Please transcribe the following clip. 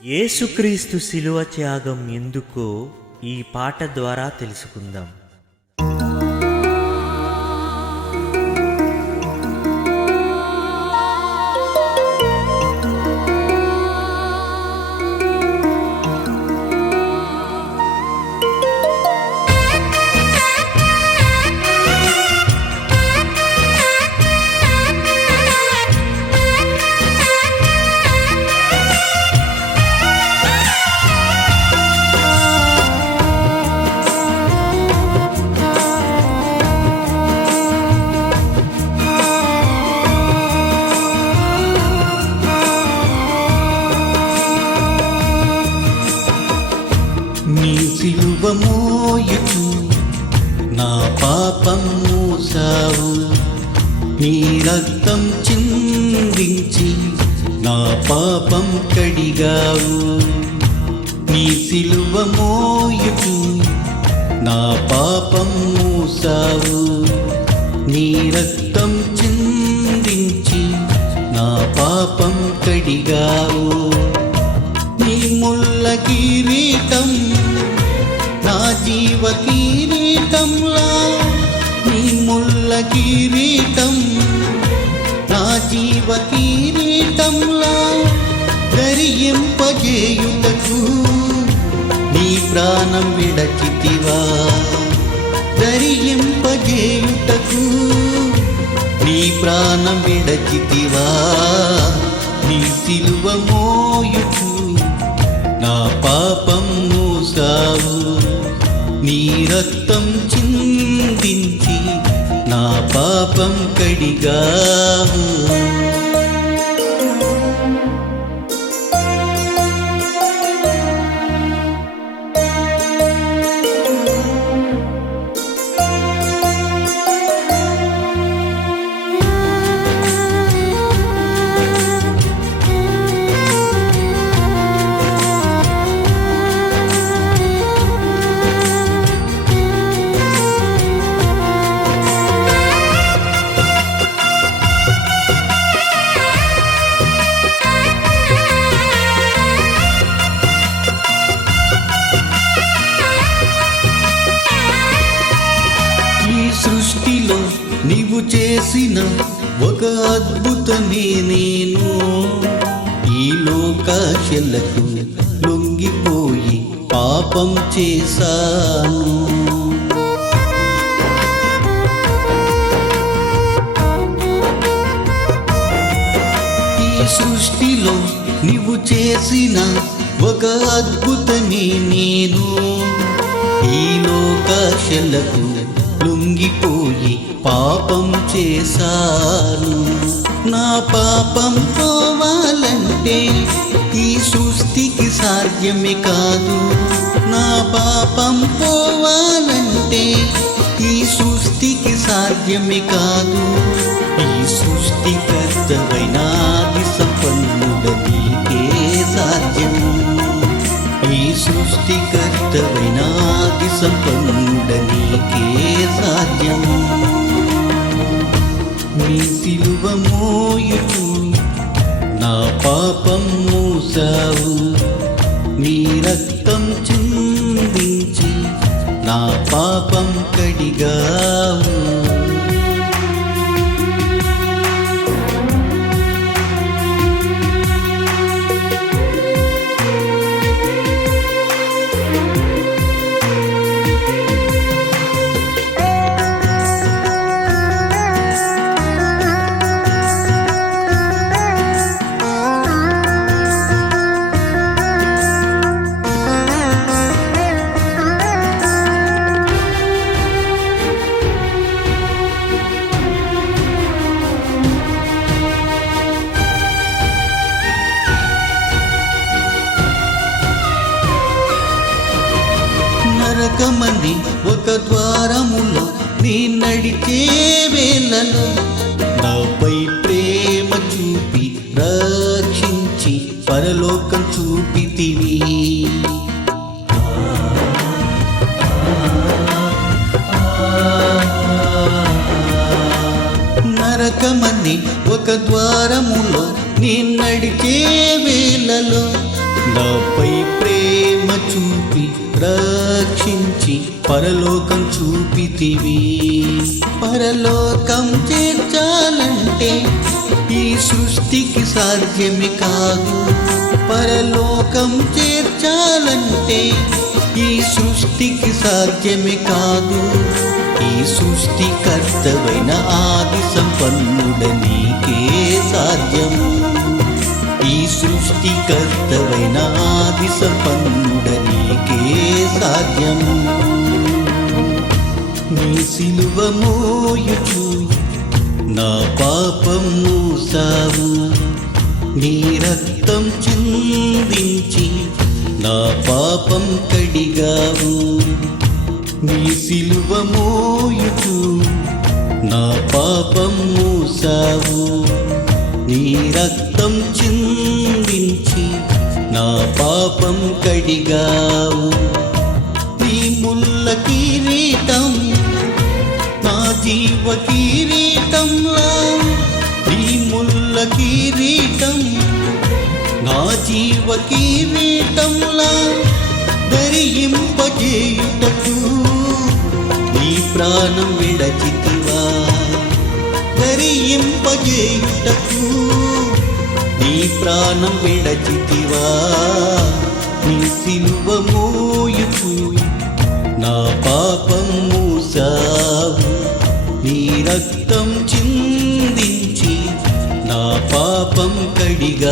యేసుక్రీస్తు శిలువ త్యాగం ఎందుకో ఈ పాట ద్వారా తెలుసుకుందాం. నీ సిలువ మోయుచు నా పాపం మోసావు, నీ రక్తం చిందించి నా పాపం కడిగావు. నీ సిలువ మోయుచు నా పాపం మోసావు, నీ రక్తం చిందించి నా పాపం కడిగావు. నీ ముల్ల కిరీటం నా జీవ కిరీటంలా, నీ ముల్ల కిరీటం నా జీవ కిరీటంలా ధరింపజేయుటకు నీ ప్రాణం విడచితివా. ధరింపజేయుటకు నీ ప్రాణం విడచితివా. నీ సిలువ మోయుచు నా పాపం మోసావు, నీ రక్తం చిందించి నా పాపం కడిగావు. సృష్టిలో నీవు చేసిన ఒక అద్భుతమే నేను, ఈ లోకాశలకు లొంగిపోయి పాపం చేశాను. ఈ సృష్టిలో నీవు చేసిన ఒక అద్భుతమే నేను, ఈ లోకాశలకు లొంగిపోయి పాపం చేశాను. నా పాపం పోవాలంటే ఈ సృష్టికి సాధ్యమే కాదు. నా పాపం పోవాలంటే ఈ సృష్టికి సాధ్యమే కాదు. ఈ సృష్టికర్తవైన ఆది సంపన్నుడ నీకే సాధ్యము. ఈ సృష్టికర్తవైన ఆది సంపన్నుడ నీకే సాధ్యము. నీ సిలువ మోయుచు నా పాపం మోసావు, నీ రక్తం చిందించి నా పాపం కడిగావు. నరకమని ఒక ద్వారములో నీ నడిచే వేళలో నాపై ప్రేమ చూపి రక్షించి పరలోకం చూపితివి. నరకమని ఒక ద్వారములో నీ నడిచే వేళలో నాపై ప్రేమ చూపి రక్షించి పరలోకం చూపితివి. పరలోకం చేర్చాలంటే ఈ సృష్టికి సాధ్యమే కాదు. పరలోకం చేర్చాలంటే ఈ సృష్టికి సాధ్యమే కాదు. ఈ సృష్టికర్తవైన ఆది సంపన్నుడ నీకే సాధ్యము. ఈ సృష్టికర్తవైన ఆది సంపన్నుడ నీకే సాధ్యము. నీ సిలువ మోయుచు నా పాపం మూసావు. నీ రక్తం చిందించి నా పాపం కడిగావు. నీ సిలువ మోయుచు నా పాపం మూసావు. నీ రక్తం చిందించి నా పాపం కడిగావు. నీ ముల్ల కిరీటం నా జీవ కిరీటంలా. నీ ముల్ల కిరీటం నా జీవ కిరీటంలా ధరింపజేయుటకు నీ ప్రాణం విడచితివా. ధరింపజేయుటకు నీ ప్రాణం విడచితివా. నీ సిలువ మోయుచు నా పాపం మూసావు. నీ రక్తం చిందించి నా పాపం కడిగావు.